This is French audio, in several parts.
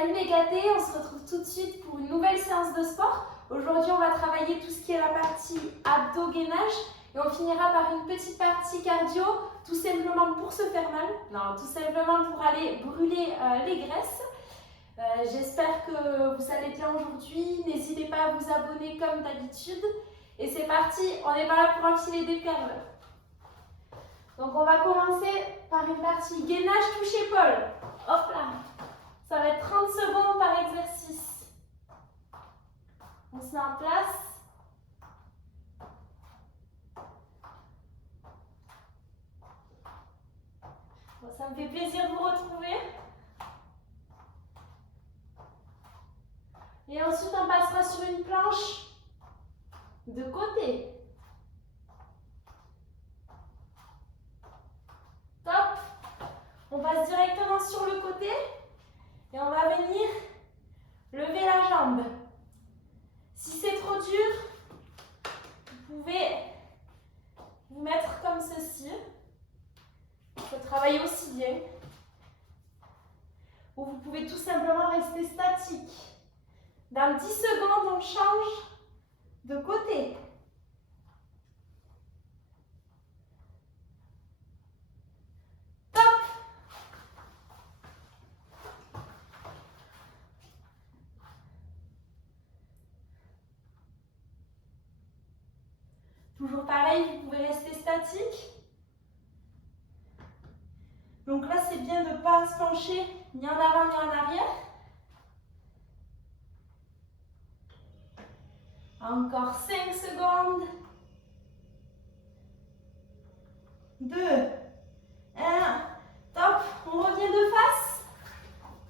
Salut les gâtés, on se retrouve tout de suite pour une nouvelle séance de sport. Aujourd'hui, on va travailler tout ce qui est la partie abdos-gainage et on finira par une petite partie cardio, tout simplement pour se faire mal, non, tout simplement pour aller brûler les graisses. J'espère que vous allez bien aujourd'hui. N'hésitez pas à vous abonner comme d'habitude. Et c'est parti, on n'est pas là pour enfiler des perles. Donc on va commencer par une partie gainage touche-épaule. Hop là. Ça va être 30 secondes par exercice. On se met en place. Bon, ça me fait plaisir de vous retrouver. Et ensuite, on passera sur une planche de côté. Top. On passe directement sur le côté et on va venir lever la jambe. Si c'est trop dur, vous pouvez vous mettre comme ceci. Ça travaille aussi bien. Ou vous pouvez tout simplement rester statique. Dans 10 secondes, on change de côté. Top! Toujours pareil, vous pouvez rester statique. Donc là, c'est bien de ne pas se pencher ni en avant ni en arrière. Encore 5 secondes. 2, 1, top. On revient de face.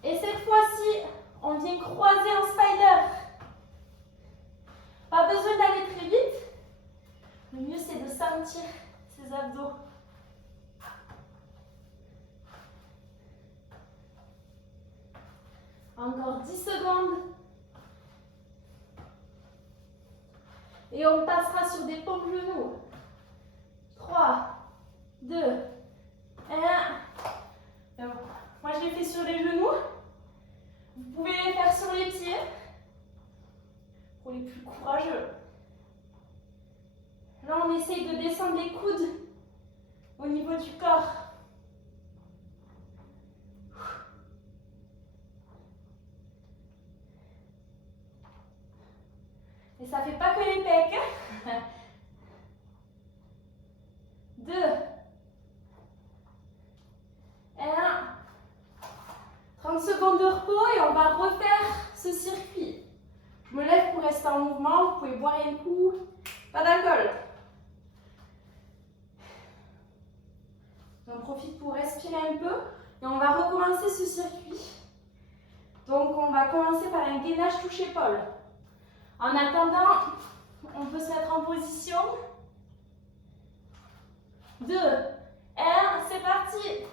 Et cette fois-ci, on vient croiser en spider. Pas besoin d'aller très vite. Le mieux, c'est de sentir ses abdos. Encore 10 secondes. Et on passera sur des pompes genoux. 3, 2, 1. Moi, je l'ai fait sur les genoux. Vous pouvez les faire sur les pieds. Pour les plus courageux. Là, on essaye de descendre les coudes au niveau du corps. Et ça ne fait pas que les pecs. 2, 1. 30 secondes de repos et on va refaire ce circuit. Je me lève pour rester en mouvement. Vous pouvez boire un coup. Pas d'alcool. On profite pour respirer un peu et on va recommencer ce circuit. Donc on va commencer par un gainage touche-épaule. En attendant, on peut se mettre en position. 2, 1, c'est parti.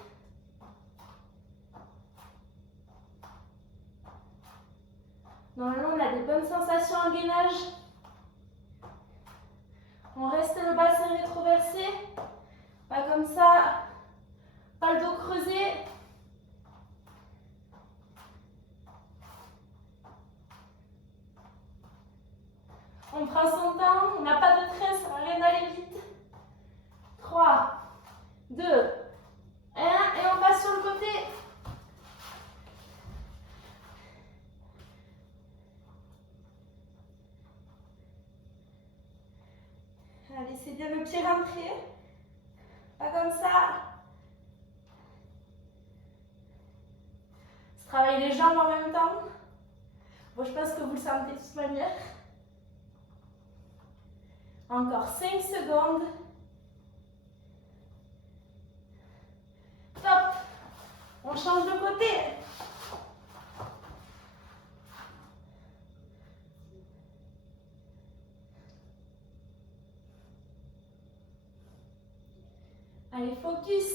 Normalement, on a des bonnes sensations en gainage. On reste le bassin rétroversé. Pas comme ça. Pas le dos creusé. On prend son temps. On n'a pas de train, ça va rien d'aller vite. 3, 2, 1. Et on passe sur le côté. Laissez bien le pied rentrer. Pas comme ça. Je travaille les jambes en même temps. Bon, je pense que vous le sentez de toute manière. Encore 5 secondes. Top. On change de côté. Allez, focus.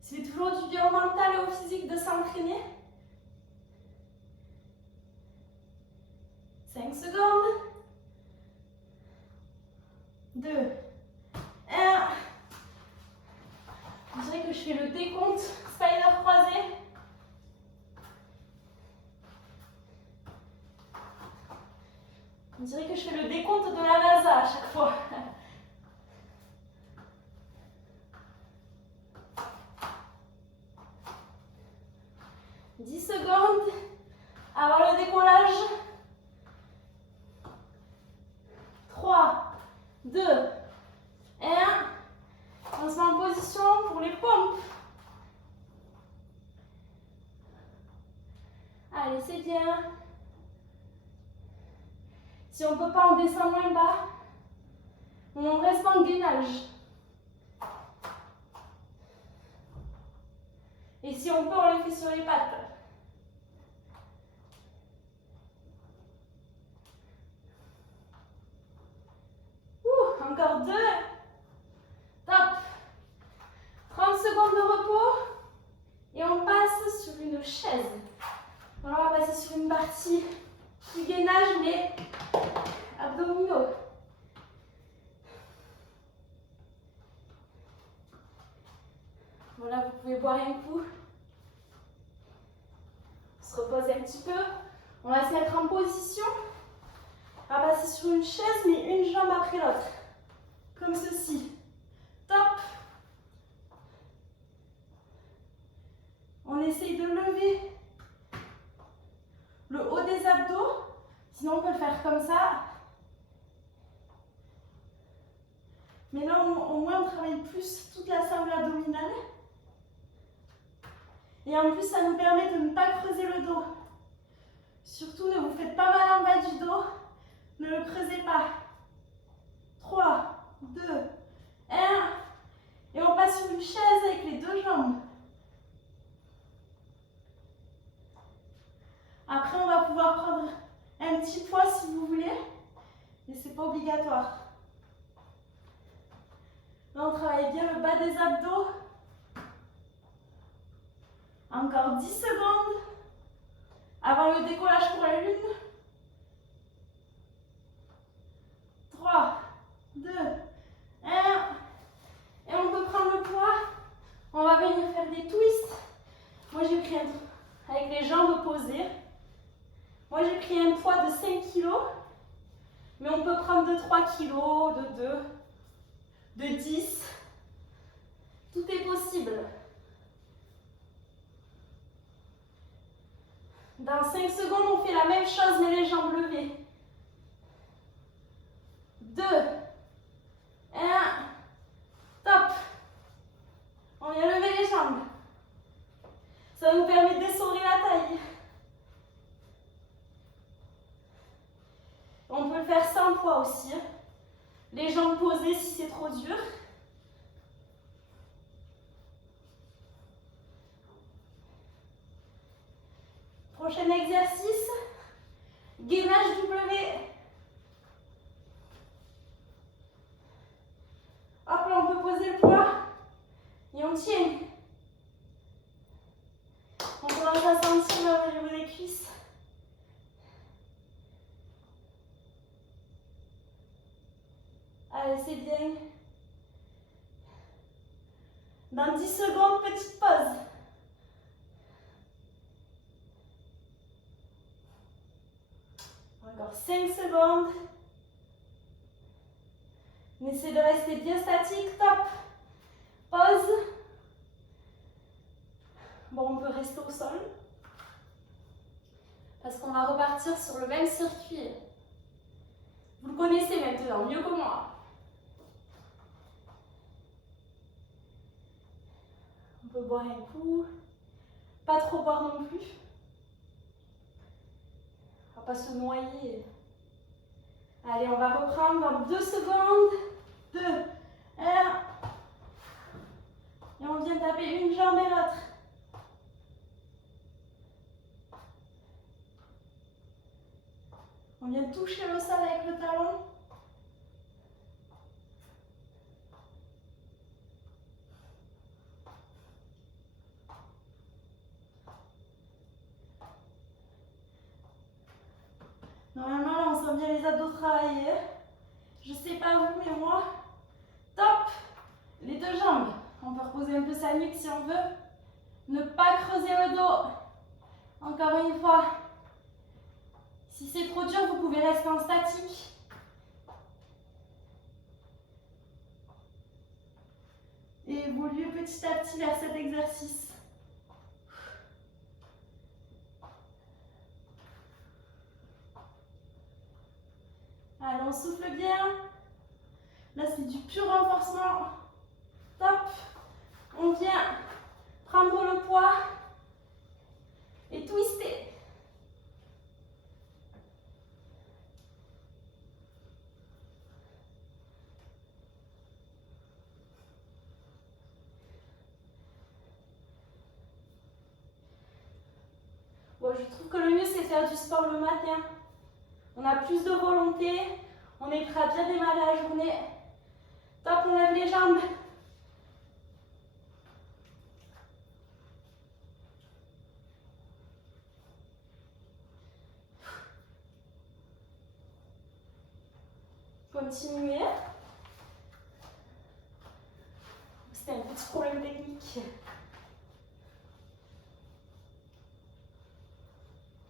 C'est toujours du bien au mental et au physique de s'entraîner. 5 secondes. 2, 1. dirait que je fais le décompte spider croisé. On dirait que je fais le décompte de la NASA à chaque fois. 10 secondes avant le décollage. 3, 2, 1. On se met en position pour les pompes. Allez, c'est bien. Si on ne peut pas, on descend moins bas. On reste en gainage. Et si on peut, on les fait sur les pattes. Encore 2. Top. 30 secondes de repos. Et on passe sur une chaise. Alors, on va passer sur une partie du gainage, mais abdominaux. Voilà, vous pouvez boire un coup. On se repose un petit peu. On va se mettre en position. On va passer sur une chaise, mais une jambe après l'autre. Comme ceci. Top. On essaye de lever le haut des abdos. Sinon, on peut le faire comme ça. Mais là, au moins, on travaille plus toute la sangle abdominale. Et en plus, ça nous permet de ne pas creuser le dos. Surtout, ne vous faites pas mal en bas du dos. Ne le creusez pas. 3, 2, 1. Et on passe sur une chaise avec les deux jambes. Après, on va pouvoir prendre un petit poids si vous voulez. Mais ce n'est pas obligatoire. Là, on travaille bien le bas des abdos. Encore 10 secondes avant le décollage pour la lune. 3, 2, 1. Et on peut prendre le poids. On va venir faire des twists. Moi, j'ai pris un truc avec les jambes posées. Moi, j'ai pris un poids de 5 kg. Mais on peut prendre de 3 kg, de 2, de 10. Tout est possible. Dans 5 secondes, on fait la même chose, mais les jambes levées. 2, 1, top. On vient lever les jambes. Ça nous permet d'essorer la taille. On peut le faire sans poids aussi. Les jambes posées si c'est trop dur. Prochain exercice, gainage W. Hop là, on peut poser le poids et on tient. On commence à sentir au niveau des cuisses. Allez, c'est bien. Dans 10 secondes, petite pause. Encore 5 secondes. On essaie de rester bien statique. Top. Pause. Bon, on peut rester au sol. Parce qu'on va repartir sur le même circuit. Vous le connaissez maintenant, mieux que moi. On peut boire un coup. Pas trop boire non plus. On va pas se noyer. Allez, on va reprendre dans 2 secondes. 2, 1. Et on vient taper une jambe et l'autre. On vient toucher le sol avec le talon. Normalement, là, on sent bien les abdos travailler. Je sais pas vous, mais moi, top. Les deux jambes. On peut reposer un peu sa nuque si on veut. Ne pas creuser le dos. Encore une fois. Si c'est trop dur, vous pouvez rester en statique. Et évoluer petit à petit vers cet exercice. Allez, on souffle bien. Là, c'est du pur renforcement. Top. On vient prendre le poids et twister. Bon, je trouve que le mieux, c'est de faire du sport le matin. On a plus de volonté, on est prêt à bien démarrer la journée. Top, on lève les jambes. Continuez. C'était un petit problème technique.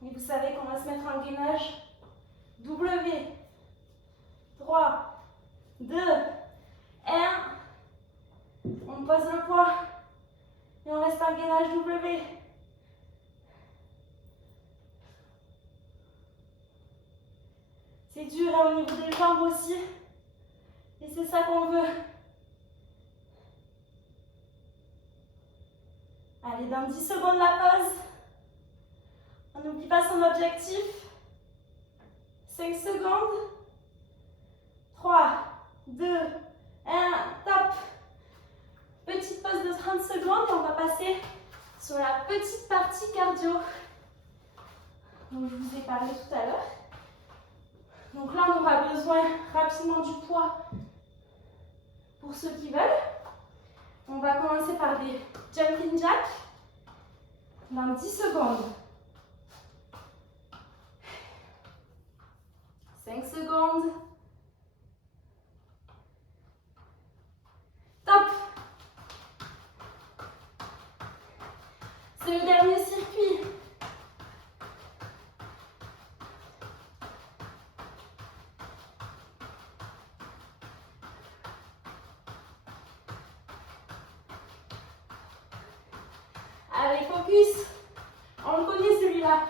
Et vous savez qu'on va se mettre en gainage. W. 3, 2, 1. On pose le poids. Et on reste en gainage W. C'est dur hein, au niveau des jambes aussi. Et c'est ça qu'on veut. Allez, dans 10 secondes la pause. On n'oublie pas son objectif. 5 secondes. 3, 2, 1, top. Petite pause de 30 secondes et on va passer sur la petite partie cardio dont je vous ai parlé tout à l'heure. Donc là, on aura besoin rapidement du poids pour ceux qui veulent. On va commencer par des jumping jacks dans 10 secondes. 5 secondes. Top. C'est le dernier circuit. Allez, focus. On le connaît celui-là.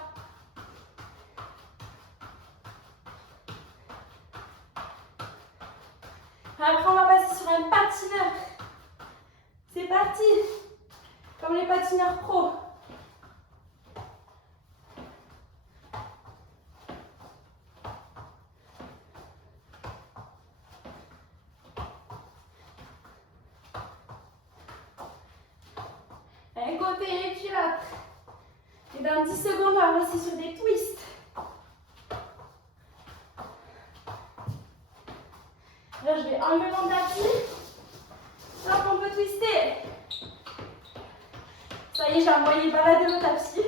Après, on va passer sur un patineur. C'est parti. Comme les patineurs pro. Un côté et puis l'autre. Et dans 10 secondes, on va passer sur des twists. Là, je vais enlever mon tapis. Hop, on peut twister. Ça y est, j'ai envoyé balader le tapis.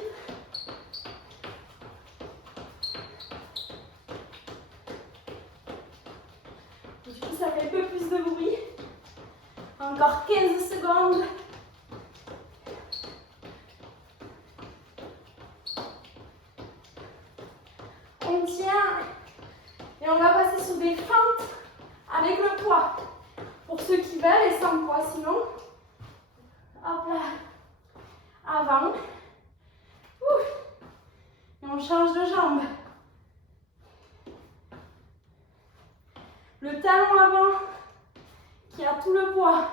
Du coup, ça fait un peu plus de bruit. Encore 15 secondes. On tient. Et on va passer sur des feintes avec le poids. Pour ceux qui veulent et sans poids, sinon. Hop là. Avant. Ouh. Et on change de jambe. Le talon avant qui a tout le poids.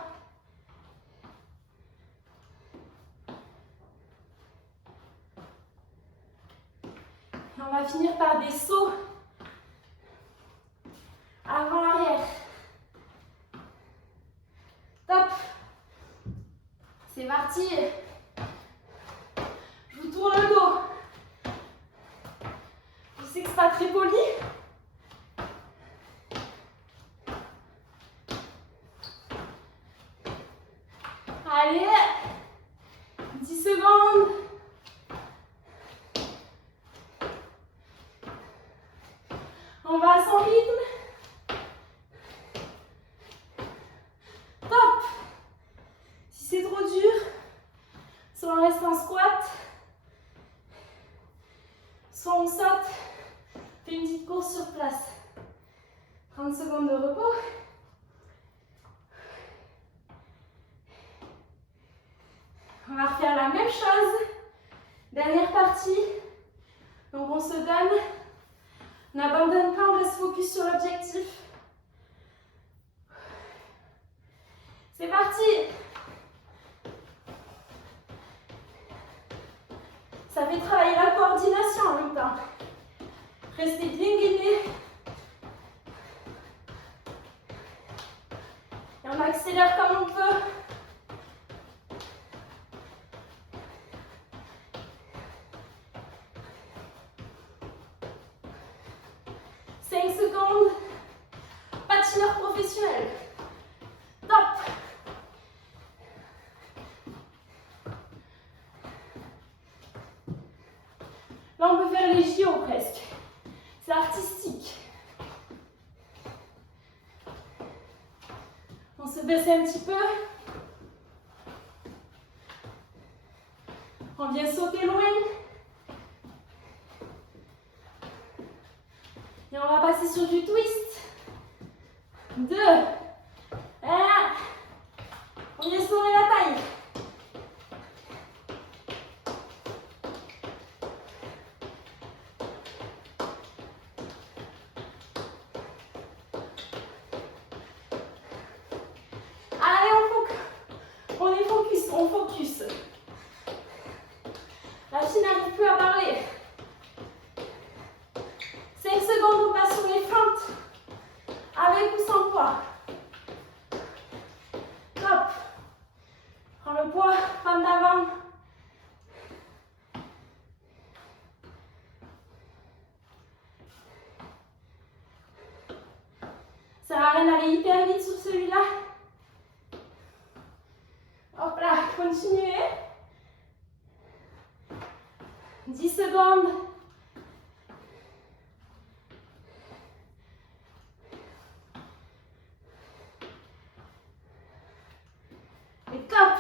Et on va finir par des sauts avant-arrière. Top. C'est parti. Je vous tourne le dos. Je sais que c'est pas très poli. Allez. 10 secondes. On va à son rythme. Top. Si Soit on reste en squat, soit on saute, fait une petite course sur place. 30 secondes de repos. On va refaire la même chose. Dernière partie. Donc on se donne. On n'abandonne pas, on reste focus sur l'objectif. C'est parti. Ça fait travailler la coordination en même temps. Restez bien gainés. Et on accélère comme on peut. Secondes, patineur professionnel. Top. Là, on peut faire les JO presque. C'est artistique. On se baisse un petit peu. On vient sauter loin. Et on va passer sur du twist. 2, 1. On vient serrer la taille. Allez, on est focus, on focus. La fille n'arrive plus à parler. 5 secondes, on passe sur les fentes. Avec ou sans poids. Top. Prends le poids, fente d'avant. Ça sert à rien d'aller hyper vite sur celui-là. Hop là, continuez. 10 secondes. Et top.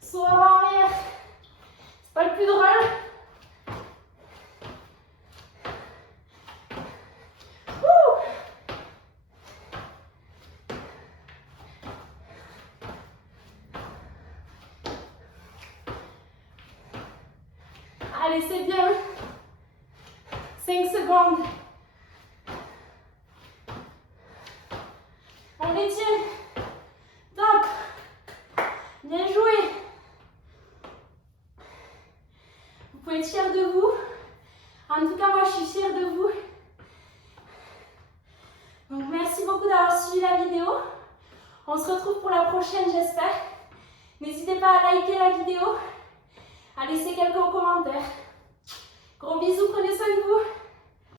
Saut avant-arrière. C'est pas le plus drôle. Allez, c'est bien. 5 secondes. On les tient. Top. Bien joué. Vous pouvez être fiers de vous. En tout cas, moi, je suis fière de vous. Donc, merci beaucoup d'avoir suivi la vidéo. On se retrouve pour la prochaine, j'espère. N'hésitez pas à liker la vidéo, à laisser quelques commentaires. Gros bisous, prenez soin de vous.